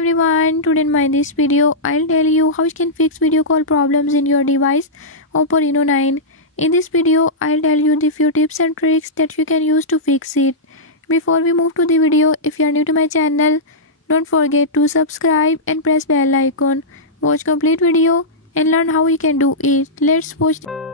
everyone, today in this video I'll tell you how you can fix video call problems in your device Oppo Reno 9. In this video I'll tell you the few tips and tricks that you can use to fix it. Before we move to the video, if you are new to my channel, don't forget to subscribe and press bell icon. Watch complete video and learn how you can do it. Let's watch.